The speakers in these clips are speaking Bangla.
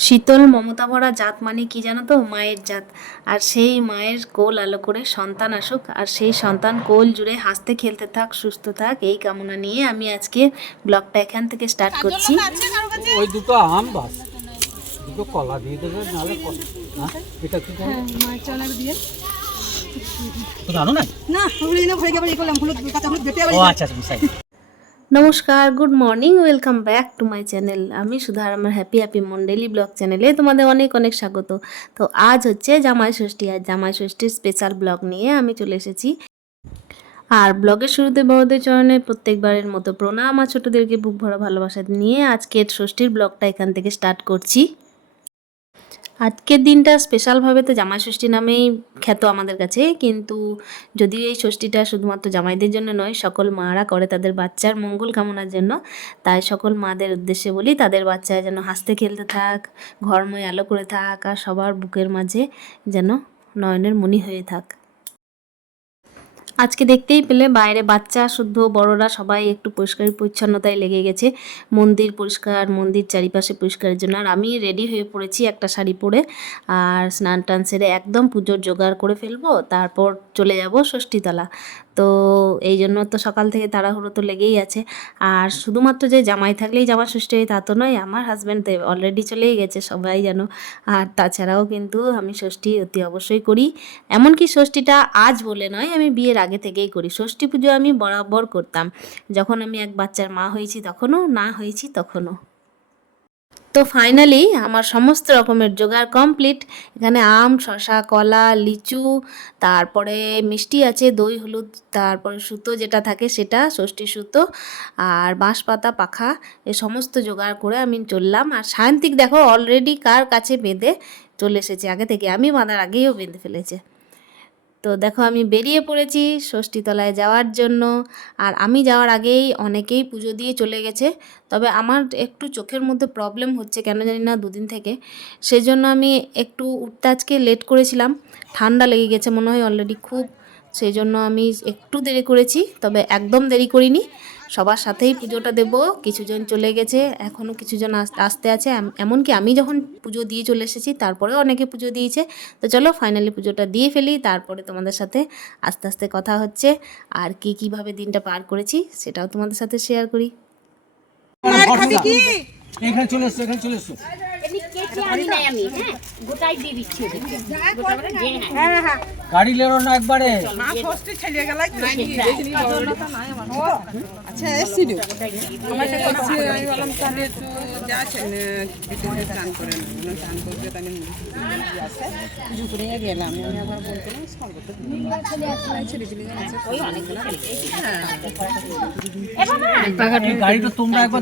শীতল মমতা ভরা জাত মানে কি জানো তো? মায়ের জাত। আর সেই মায়ের কোল আলো করে সন্তান আসুক আর সেই সন্তান কোল জুড়ে হাসতে খেলতে থাক সুস্থ থাক এই কামনা নিয়ে আমি আজকে ব্লগটা এখান থেকে স্টার্ট করছি। ওই দুটো আম বাস। দুটো কলা দিয়ে দেবে নাহলে ক- হ্যাঁ? এটা কি করব তো জানো না না ওগুলো গিয়ে আবার ই করলাম হলুদ কাঁচা হলুদ বেটে আবার ও আচ্ছা আচ্ছা নমস্কার good morning welcome back to my channel আমি সুধার আমার হ্যাপি হ্যাপি মন্ডেলি ব্লগ চ্যানেলে তোমাদের অনেক অনেক স্বাগত। তো আজ হচ্ছে জামাই ষষ্ঠী, আর জামাই ষষ্ঠীর স্পেশাল ব্লগ নিয়ে আমি চলে এসেছি। আর ব্লগের শুরুতে বড়দের চরণে প্রত্যেকবারের মতো প্রণাম, আর ছোটোদেরকে বুক ভরা ভালোবাসা নিয়ে আজকের ষষ্ঠীর ব্লগটা এখান থেকে স্টার্ট করছি। আজকের দিনটা স্পেশালভাবে তো জামাই ষষ্ঠী নামেই খ্যাত আমাদের কাছে। কিন্তু যদি এই ষষ্ঠীটা শুধুমাত্র জামাইদের জন্য নয়, সকল মারা করে তাদের বাচ্চার মঙ্গল কামনার জন্য। তাই সকল মাদের উদ্দেশ্যে বলি, তাদের বাচ্চা যেন হাসতে খেলতে থাক, ঘরময় আলো করে থাক, আর সবার বুকের মাঝে যেন নয়নের মনি হয়ে থাক। আজকে দেখতেই পেলে বাইরে বাচ্চা, শুদ্ধ, বড়রা সবাই একটু পরিষ্কার পরিচ্ছন্নতায় লেগে গেছে। মন্দির পরিষ্কার, মন্দির চারিপাশে পরিষ্কারের জন্য। আর আমি রেডি হয়ে পড়েছি একটা শাড়ি পরে। আর স্নান টান সেরে একদম পুজোর জোগাড় করে ফেলব, তারপর চলে যাব ষষ্ঠীতলা। তো এই জন্য তো সকাল থেকে তাড়াহুড়ো তো লেগেই আছে। আর শুধুমাত্র যে জামাই থাকলেই জামা ষষ্ঠী হয় তা তো নয়, আমার হাজব্যান্ড তো অলরেডি চলেই গেছে সবাই জানো আর তাছাড়াও কিন্তু আমি ষষ্ঠী অতি অবশ্যই করি। এমনকি ষষ্ঠীটা আজ বলে নয়, আমি বিয়ের আগে থেকেই করি। ষষ্ঠী পুজো আমি বরাবর করতাম। যখন আমি এক বাচ্চার মা হয়েছি, তখনও না হয়েছি, তখনও। তো ফাইনালি আমার সমস্ত রকমের জোগাড় কমপ্লিট এখানে আম শশা কলা, লিচু, তারপরে মিষ্টি আছে, দই, হলুদ, তারপরে সুতো যেটা থাকে সেটা, ষষ্ঠী সুতো আর বাঁশ পাতা পাখা, এ সমস্ত জোগাড় করে আমি চললাম। আর সায়ন্তিক দেখো অলরেডি কার কাছে বেঁধে চলে এসেছে? আগে থেকে আমি বাঁধার আগেও বেঁধে ফেলেছে। তো দেখো আমি বেরিয়ে পড়েছি ষষ্ঠীতলায় যাওয়ার জন্য। আর আমি যাওয়ার আগেই অনেকেই পুজো দিয়ে চলে গেছে। তবে আমার একটু চোখের মধ্যে প্রবলেম হচ্ছে, কেন জানি না, দুদিন থেকে। সেজন্য আমি একটু উঠতে আজকে লেট করেছিলাম। ঠান্ডা লেগে গেছে মনে হয় অলরেডি খুব সেই জন্য আমি একটু দেরি করেছি তবে একদম দেরি করিনি। সবার সাথেই পুজোটা দেব কিছুজন চলে গেছে এখনও কিছুজন আস- আসতে আছে। এমনকি আমি যখন পুজো দিয়ে চলে এসেছি তারপরেও অনেকে পুজো দিয়েছে। তো চলো ফাইনালি পুজোটা দিয়ে ফেলি তারপরে তোমাদের সাথে আস্তে আস্তে কথা হচ্ছে আর কি কীভাবে দিনটা পার করেছি সেটাও তোমাদের সাথে শেয়ার করি। এখানে চলে এসছো এখানে চলে এসছো গাড়ি লেরো না একবারে। আচ্ছা এসছিল আমাকে করছি আমি বললাম তাহলে একটু যা বিদ্যুৎ চান করে নেব চান করতে তাহলে আসে পুজো করে গেলাম। আমি আবার বলছিলাম সর্বত ছেলে ছেলে আছে ওই অনেক এই গাড়িটা তোমরা একবার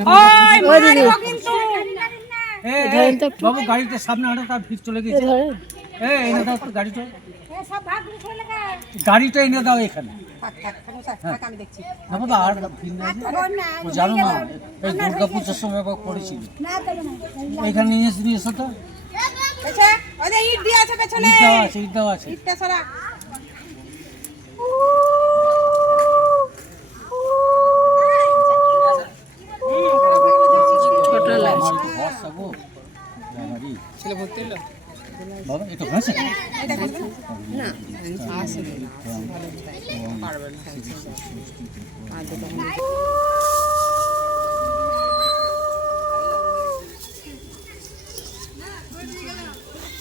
বাবু গাড়িটা সামনে হাঁটো ভিড় চলে গেছে। এনে দাও তো গাড়িটা। গাড়িটা এনে দাও এখানে। আর ভিড় নেই। জানো না এই দুর্গা পুজোর সময় একবার করেছিল এখানে নিয়ে এসে নিয়ে এসো তো। আচ্ছা ইট দিয়ে আছে পেছনে। ইট দেওয়া আছে ইট দেওয়া আছে। ইটটা সারা ছোট লাগছে আমার তো ভরসা গো বাবারি। বাবা এটা হয়েছে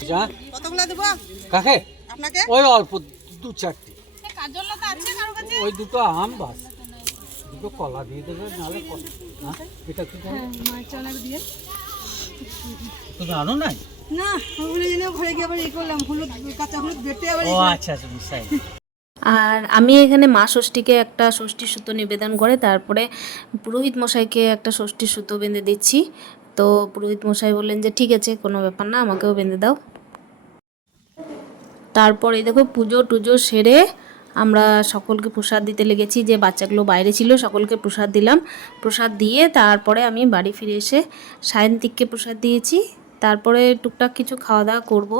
যা। কতগুলো দেবো? কাকে? আপনাকে? ওই অল্প দু চারটে। কাজল তো আছে কারও কাছে? ওই দুটো আম বাস। দুটো কলা দিয়ে দেবে নাহলে হ্যাঁ? এটা কি তো জানো নাই? না ওগুলো যেন ঘরে গিয়ে আবার ই করলাম হলুদ কাঁচা হলুদ বেটে আবার ও আচ্ছা আচ্ছা বুঝতে আর আমি এখানে মা ষষ্ঠীকে একটা ষষ্ঠী সুতো নিবেদন করে তারপরে পুরোহিত মশাইকে একটা ষষ্ঠী সুতো বেঁধে দিচ্ছি। তো পুরোহিত মশাই বললেন যে ঠিক আছে কোনো ব্যাপার না আমাকেও বেঁধে দাও। তারপর দেখো পুজো টুজো সেরে আমরা সকলকে প্রসাদ দিতে লেগেছি, যে বাচ্চাগুলো বাইরে ছিল সকলকে প্রসাদ দিলাম। প্রসাদ দিয়ে তারপরে আমি বাড়ি ফিরে এসে সায়ন্তিককে প্রসাদ দিয়েছি। তারপরে টুকটাক কিছু খাওয়া দাওয়া করব।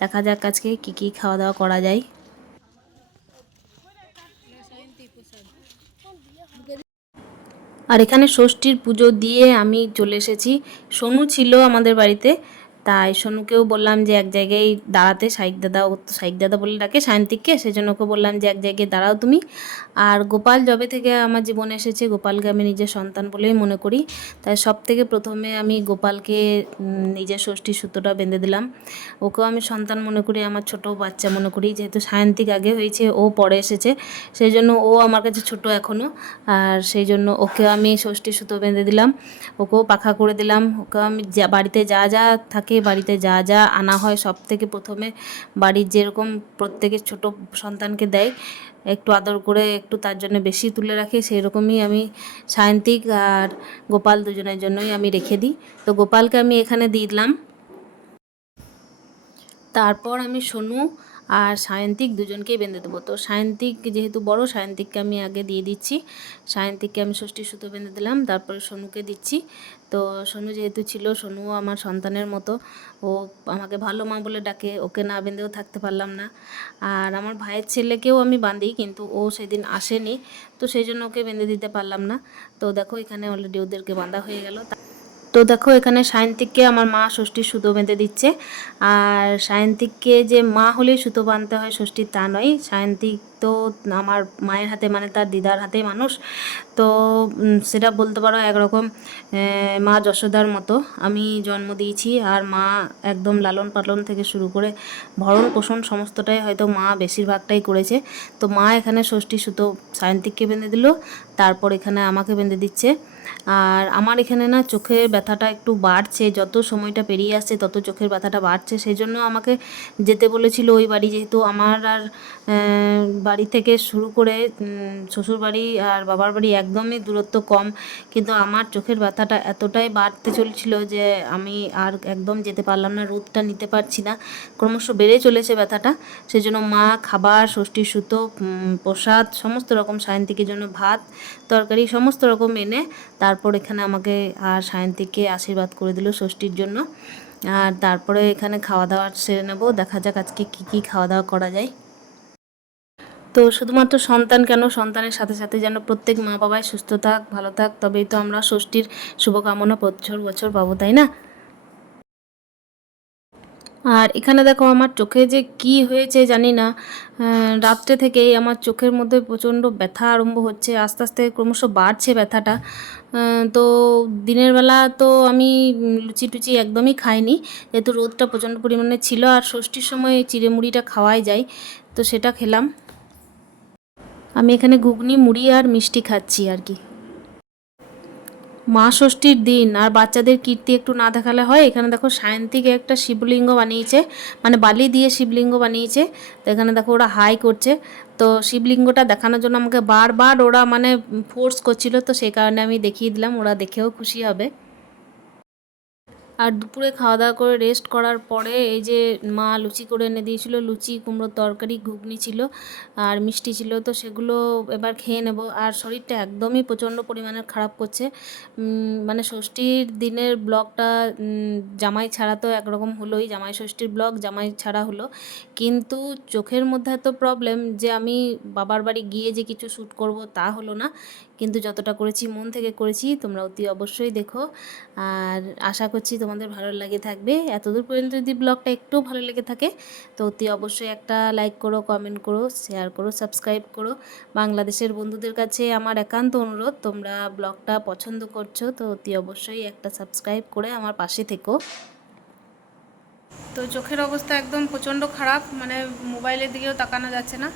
দেখা যাক আজকে কী কী খাওয়া দাওয়া করা যায়। আর এখানে ষষ্ঠীর পুজো দিয়ে আমি চলে এসেছি। সোনু ছিল আমাদের বাড়িতে। তাই সোনুকেও বললাম যে এক জায়গায় দাঁড়াতে সাইক দাদা ও তো সাইক দাদা বলে ডাকে সায়ন্তিককে সেজন্য ওকে বললাম যে এক জায়গায় দাঁড়াও তুমি। আর গোপাল যবে থেকে আমার জীবনে এসেছে, গোপালকে আমি নিজের সন্তান বলেই মনে করি। তাই সব থেকে প্রথমে আমি গোপালকে নিজের ষষ্ঠী সূত্রটা বেঁধে দিলাম। ওকেও আমি সন্তান মনে করি, আমার ছোট বাচ্চা মনে করি। যেহেতু সায়ন্তিক আগে হয়েছে, ও পরে এসেছে সেই জন্য ও আমার কাছে ছোট এখনও আর সেই জন্য ওকে আমি ষষ্ঠী সুতো বেঁধে দিলাম। ওকেও পাখা করে দিলাম। ওকে আমি বাড়িতে যা যা থাকে বাড়িতে যা যা আনা হয় সব থেকে প্রথমে বাড়ির যেরকম প্রত্যেকের ছোট সন্তানকে দেয়, একটু আদর করে, একটু তার জন্য বেশি তুলে রাখি সেই রকমই আমি সায়ন্তিক আর গোপাল দুজনের জন্যই আমি রেখে দিই। তো গোপালকে আমি এখানে দিয়ে দিলাম। তারপর আমি সোনু আর সায়ন্তিক দুজনকেই বেঁধে দেবো। তো সায়ন্তিক যেহেতু বড়, সায়ন্তিককে আমি আগে দিয়ে দিচ্ছি। সায়ন্তিককে আমি ষষ্ঠী সুতো বেঁধে দিলাম, তারপরে সোনুকে দিচ্ছি। তো সোনু যেহেতু ছিল, সোনুও আমার সন্তানের মতো। ও আমাকে ভালো মা বলে ডাকে, ওকে না বেঁধেও থাকতে পারলাম না। আর আমার ভাইয়ের ছেলেকেও আমি বাঁধি, কিন্তু ও সেদিন আসেনি, তো সেই জন্য ওকে বেঁধে দিতে পারলাম না। তো দেখো এখানে অলরেডি ওদেরকে বাঁধা হয়ে গেল। তো দেখো, এখানে সায়ন্তিককে আমার মা ষষ্ঠীর সুতো বেঁধে দিচ্ছে। আর সায়ন্তিককে যে মা হলেই সুতো বাঁধতে হয় ষষ্ঠীর তা নয়। সায়ন্তিক তো আমার মায়ের হাতে মানে তার দিদার হাতে মানুষ। তো সেটা বলতে পারো একরকম মা যশোদার মতো। আমি জন্ম দিয়েছি আর মা একদম লালন পালন থেকে শুরু করে ভরণ পোষণ সমস্তটাই হয়তো মা বেশিরভাগটাই করেছে। তো মা এখানে ষষ্ঠী সুতো সায়ন্তিককে বেঁধে দিল, তারপর এখানে আমাকে বেঁধে দিচ্ছে। আর আমার এখানে না চোখের ব্যথাটা একটু বাড়ছে, যত সময়টা পেরিয়ে আসছে তত চোখের ব্যথাটা বাড়ছে। সেই জন্য আমাকে যেতে বলেছিল ওই বাড়ি, যেহেতু আমার আর বাড়ি থেকে শুরু করে শ্বশুর বাড়ি আর বাবার বাড়ি একদমই দূরত্ব কম। কিন্তু আমার চোখের ব্যথাটা এতটাই বাড়তে চলছিল যে আমি আর একদম যেতে পারলাম না, রোদটা নিতে পারছি না। ক্রমশ বেড়ে চলেছে ব্যথাটা। সেই জন্য মা, খাবার ষষ্ঠীর সুতো প্রসাদ, সমস্ত রকম সায়ন্তিকের জন্য ভাত, তরকারি, সমস্ত রকম এনে তারপর এখানে আমাকে আর সায়ন্তীকে আশীর্বাদ করে দিল ষষ্ঠীর জন্য। আর তারপরে এখানে খাওয়া দাওয়া সেরে নেব। দেখা যাক আজকে কী কী খাওয়া দাওয়া করা যায়। তো শুধুমাত্র সন্তান কেন? সন্তানের সাথে সাথে যেন প্রত্যেক মা বাবাই সুস্থ থাক, ভালো থাক। তবেই তো আমরা ষষ্ঠীর শুভকামনা বছর বছর পাবো, তাই না? আর এখানে দেখো আমার চোখে যে কি হয়েছে জানি না। রাত্রে থেকেই আমার চোখের মধ্যে প্রচণ্ড ব্যথা আরম্ভ হচ্ছে, আস্তে আস্তে ক্রমশ বাড়ছে ব্যথাটা। তো দিনের বেলা তো আমি লুচি টুচি একদমই খাইনি, যেহেতু রোদটা প্রচণ্ড পরিমাণে ছিল আর ষষ্ঠীর সময় চিড়ে মুড়িটা খাওয়াই যায়, তো সেটা খেলাম। আমি এখানে ঘুগনি, মুড়ি আর মিষ্টি খাচ্ছি আর কি। মা ষষ্ঠীর দিন, আর বাচ্চাদের কীর্তি একটু না দেখালে হয়। এখানে দেখো সায়ন্তিকে একটা শিবলিঙ্গ বানিয়েছে মানে বালি দিয়ে শিবলিঙ্গ বানিয়েছে। তো এখানে দেখো ওরা হাই করছে। তো শিবলিঙ্গটা দেখানোর জন্য আমাকে বারবার ওরা মানে ফোর্স করছিল, তো সেই কারণে আমি দেখিয়ে দিলাম, ওরা দেখেও খুশি হবে। আর দুপুরে খাওয়া দাওয়া করে রেস্ট করার পরে এই যে মা লুচি করে এনে দিয়েছিল, লুচি, কুমড়োর তরকারি, ঘুগনি ছিল আর মিষ্টি ছিল, তো সেগুলো এবার খেয়ে নেব। আর শরীরটা একদমই প্রচণ্ড পরিমাণে খারাপ করছে। মানে ষষ্ঠীর দিনের ব্লগটা জামাই ছাড়া তো একরকম হলোই, জামাই ষষ্ঠীর ব্লগ জামাই ছাড়া হলো। কিন্তু চোখের মধ্যে এত প্রবলেম যে আমি বাবার বাড়ি গিয়ে যে কিছু শ্যুট করব তা হলো না। কিন্তু যতটা করেছি, মন থেকে করেছি, তোমরা অতি অবশ্যই দেখো। আর আশা করছি তোমাদের ভালো লাগে থাকবে। এতদূর পর্যন্ত যদি ব্লগটা একটু ভালো লেগে থাকে, তো অতি অবশ্যই একটা লাইক করো কমেন্ট করো শেয়ার করো সাবস্ক্রাইব করো। বাংলাদেশের বন্ধুদের কাছে আমার একান্ত অনুরোধ, তোমরা ব্লগটা পছন্দ করছ, তো অতি অবশ্যই একটা সাবস্ক্রাইব করে আমার পাশে থেকো। তো চোখের অবস্থা একদম প্রচণ্ড খারাপ মানে মোবাইলের দিকেও তাকানো যাচ্ছে না।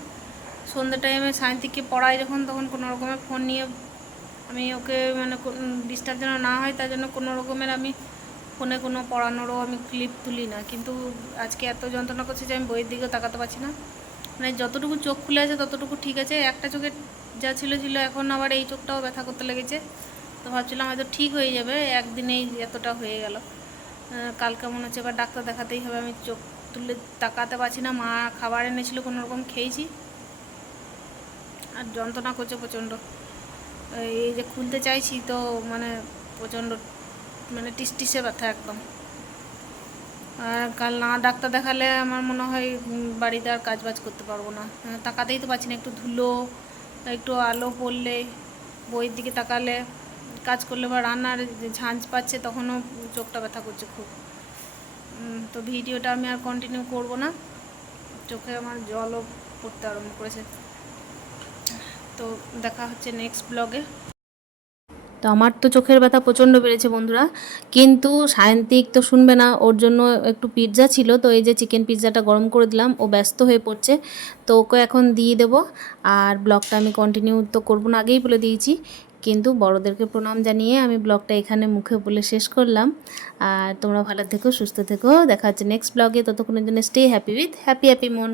সন্ধ্যে টাইমে সায়ন্তিককে পড়াই যখন, তখন কোনো রকমের ফোন নিয়ে আমি ওকে মানে ডিস্টার্ব যেন না হয়, তার জন্য কোনো রকমের আমি ফোনে কোনো পড়ানোরও আমি ক্লিপ তুলি না। কিন্তু আজকে এত যন্ত্রণা করছে যে আমি বইয়ের দিকেও তাকাতে পারছি না। মানে যতটুকু চোখ খুলে আছে ততটুকু ঠিক আছে। একটা চোখে যা ছিল ছিল, এখন আবার এই চোখটাও ব্যথা করতে লেগেছে। তো ভাবছিলাম হয়তো ঠিক হয়ে যাবে, একদিনেই এতটা হয়ে গেল। কালকে মনে হচ্ছে এবার ডাক্তার দেখাতেই হবে। আমি চোখ তুলে তাকাতে পারছি না। মা খাবার এনেছিল, কোনো রকম খেয়েছি। আর যন্ত্রণা করছে প্রচণ্ড। এই যে খুলতে চাইছি তো মানে প্রচণ্ড মানে টিসটিসে ব্যথা একদম। আর কাল না ডাক্তার দেখালে আমার মনে হয় বাড়িতে আর কাজ বাজ করতে পারব না। তাকাতেই তো পারছি না, একটু ধুলো, একটু আলো পড়লে, বইয়ের দিকে তাকালে, কাজ করলে বা রান্নার ঝাঁঝ পাচ্ছে তখনও চোখটা ব্যথা করছে খুব। তো ভিডিওটা আমি আর কন্টিনিউ করব না। চোখে আমার জলও পড়তে আরম্ভ করেছে। তো দেখা হচ্ছে নেক্সট ব্লগে তো আমার তো চোখের ব্যথা প্রচণ্ড বেড়েছে বন্ধুরা। কিন্তু সায়ন্তিক তো শুনবে না, ওর জন্য একটু পিৎজা ছিল, তো এই যে চিকেন পিৎজাটা গরম করে দিলাম, ও ব্যস্ত হয়ে পড়ছে। তো ওকে এখন দিয়ে দেবো, আর ব্লগটা আমি কন্টিনিউ তো করব না, আগেই বলে দিয়েছি। কিন্তু বড়োদেরকে প্রণাম জানিয়ে আমি ব্লগটা এখানে মুখে বলে শেষ করলাম। আর তোমরা ভালো থেকো, সুস্থ থেকো, দেখা হচ্ছে নেক্সট ব্লগে ততক্ষণের জন্য stay happy with happy happy মন